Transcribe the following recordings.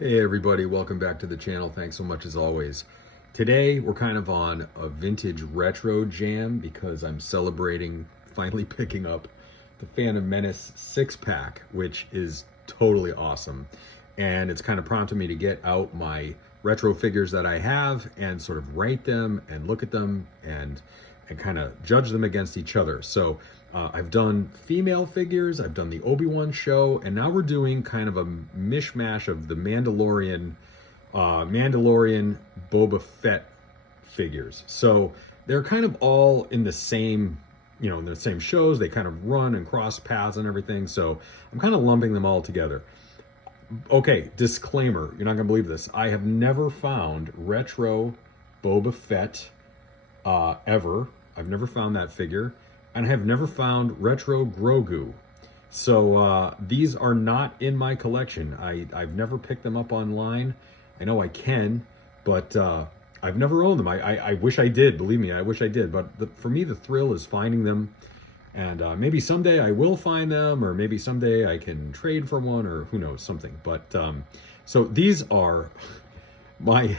Hey everybody, welcome back to the channel. Thanks so much as always. Today we're kind of on a vintage retro jam because I'm celebrating finally picking up the Phantom Menace 6-pack, which is totally awesome. And it's kind of prompted me to get out my retro figures that I have and sort of rank them and look at them and kind of judge them against each other. So I've done female figures, I've done the Obi-Wan show, and now we're doing kind of a mishmash of the Mandalorian-Boba Fett figures. So they're kind of all in the same, in the same shows. They kind of run and cross paths and everything. So I'm kind of lumping them all together. Okay, disclaimer, you're not gonna believe this. I have never found retro Boba Fett ever. I've never found that figure, and I have never found retro Grogu. So these are not in my collection. I've never picked them up online. I know I can, but I've never owned them. I wish I did. Believe me, I wish I did. But for me, the thrill is finding them, and maybe someday I will find them, or maybe someday I can trade for one, or who knows, something. But so these are my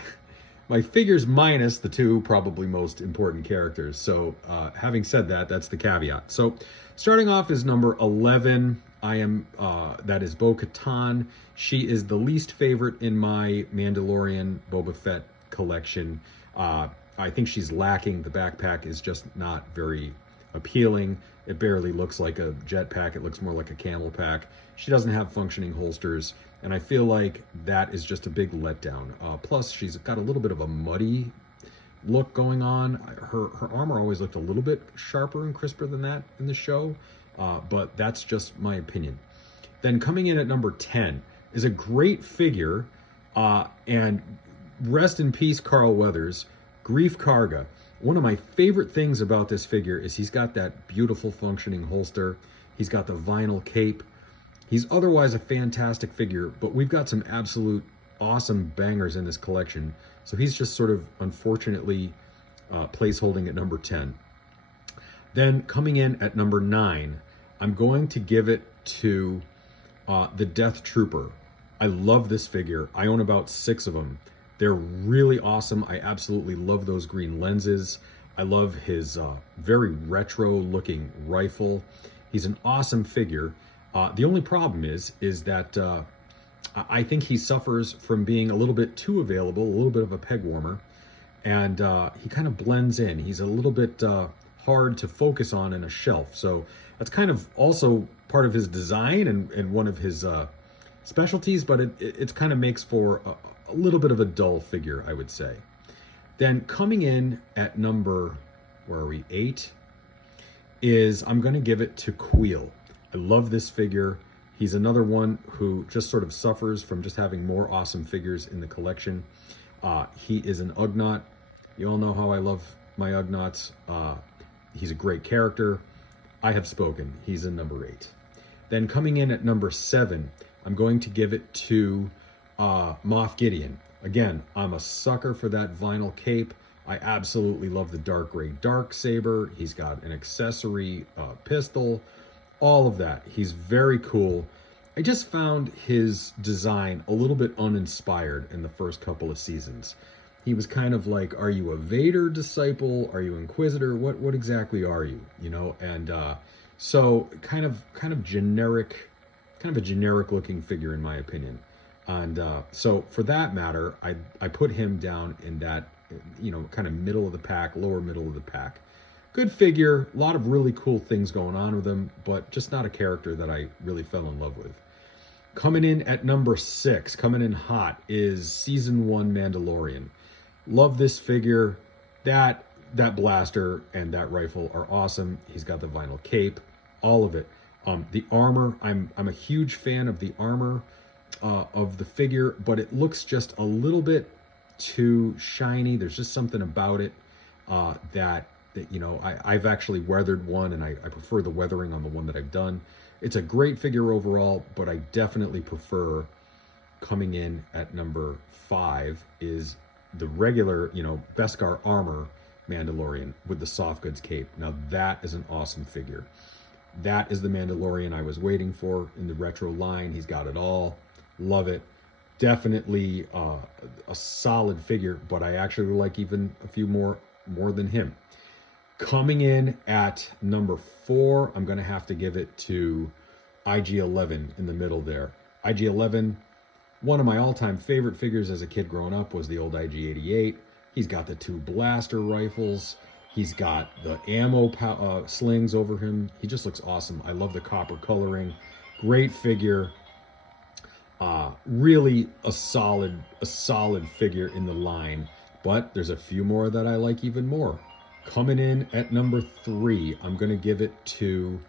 figures minus the two probably most important characters. So having said that, that's the caveat. So starting off is number 11. That is Bo-Katan. She is the least favorite in my Mandalorian Boba Fett collection. I think she's lacking. The backpack is just not very appealing. It barely looks like a jetpack. It looks more like a camel pack. She doesn't have functioning holsters, and I feel like that is just a big letdown. Plus, she's got a little bit of a muddy look going on. Her armor always looked a little bit sharper and crisper than that in the show, but that's just my opinion. Then coming in at number 10 is a great figure, and rest in peace, Carl Weathers, Grief Karga. One of my favorite things about this figure is he's got that beautiful functioning holster. He's got the vinyl cape. He's otherwise a fantastic figure, but we've got some absolute awesome bangers in this collection. So he's just sort of unfortunately placeholding at number 10. Then coming in at number 9, I'm going to give it to the Death Trooper. I love this figure. I own about 6 of them. They're really awesome. I absolutely love those green lenses. I love his very retro looking rifle. He's an awesome figure. The only problem is that I think he suffers from being a little bit too available, a little bit of a peg warmer, and he kind of blends in. He's a little bit hard to focus on in a shelf. So that's kind of also part of his design and one of his specialties, but it kind of makes for a little bit of a dull figure, I would say. Then coming in at number, 8, is I'm going to give it to Queel. I love this figure. He's another one who just sort of suffers from just having more awesome figures in the collection. He is an Ugnaught. You all know how I love my Ugnaughts. He's a great character. I have spoken. He's in number 8. Then coming in at number 7, I'm going to give it to Moff Gideon. Again, I'm a sucker for that vinyl cape. I absolutely love the dark gray dark saber. He's got an accessory pistol, all of that. He's very cool. I just found his design a little bit uninspired in the first couple of seasons. He was kind of like, are you a Vader disciple? Are you Inquisitor? What exactly are you? And so kind of generic, kind of a generic looking figure in my opinion. And so for that matter, I put him down in that, kind of middle of the pack, lower middle of the pack. Good figure, a lot of really cool things going on with him, but just not a character that I really fell in love with. Coming in at number 6, coming in hot, is Season 1 Mandalorian. Love this figure. That blaster and that rifle are awesome. He's got the vinyl cape, all of it. The armor, I'm a huge fan of the armor of the figure, but it looks just a little bit too shiny. There's just something about it that I've actually weathered one, and I prefer the weathering on the one that I've done. It's a great figure overall, but I definitely prefer, coming in at number 5, is the regular, Beskar armor Mandalorian with the soft goods cape. Now that is an awesome figure. That is the Mandalorian I was waiting for in the retro line. He's got it all. Love it. Definitely a solid figure, but I actually like even a few more than him. Coming in at number 4, I'm going to have to give it to IG-11 in the middle there. IG-11, one of my all-time favorite figures as a kid growing up was the old IG-88. He's got the 2 blaster rifles. He's got the ammo slings over him. He just looks awesome. I love the copper coloring. Great figure. Really a solid figure in the line. But there's a few more that I like even more. Coming in at number 3, I'm going to give it to,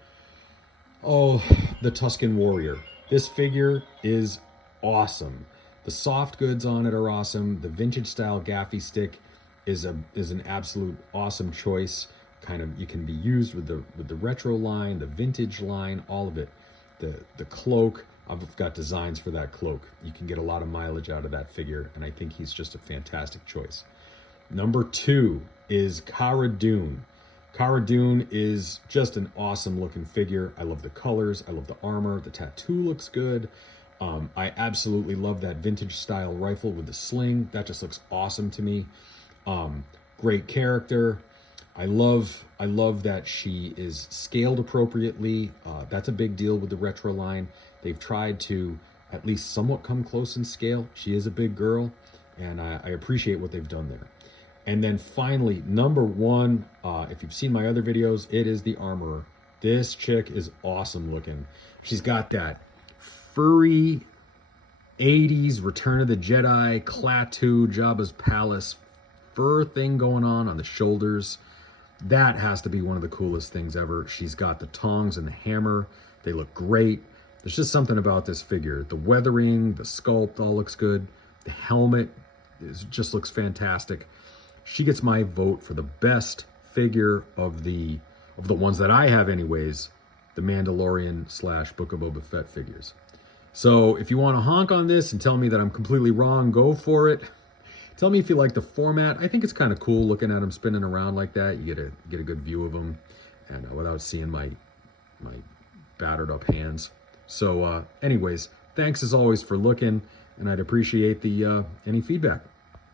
the Tusken Warrior. This figure is awesome. The soft goods on it are awesome. The vintage style gaffy stick is an absolute awesome choice. Kind of, you can be used with the retro line, the vintage line, all of it. The cloak, I've got designs for that cloak. You can get a lot of mileage out of that figure, and I think he's just a fantastic choice. Number 2 is Cara Dune. Cara Dune is just an awesome looking figure. I love the colors. I love the armor. The tattoo looks good. I absolutely love that vintage style rifle with the sling. That just looks awesome to me. Great character. I love that she is scaled appropriately. That's a big deal with the retro line. They've tried to at least somewhat come close in scale. She is a big girl, and I appreciate what they've done there. And then finally, number 1, if you've seen my other videos, it is the Armorer. This chick is awesome looking. She's got that furry 80s Return of the Jedi, Klaatu, Jabba's Palace fur thing going on the shoulders. That has to be one of the coolest things ever. She's got the tongs and the hammer. They look great. There's just something about this figure. The weathering, the sculpt all looks good. The helmet just looks fantastic. She gets my vote for the best figure of the ones that I have anyways, the Mandalorian / Book of Boba Fett figures. So if you want to honk on this and tell me that I'm completely wrong, go for it. Tell me if you like the format. I think it's kind of cool looking at them spinning around like that. You get a good view of them, and without seeing my battered up hands. So anyways, thanks as always for looking, and I'd appreciate the any feedback.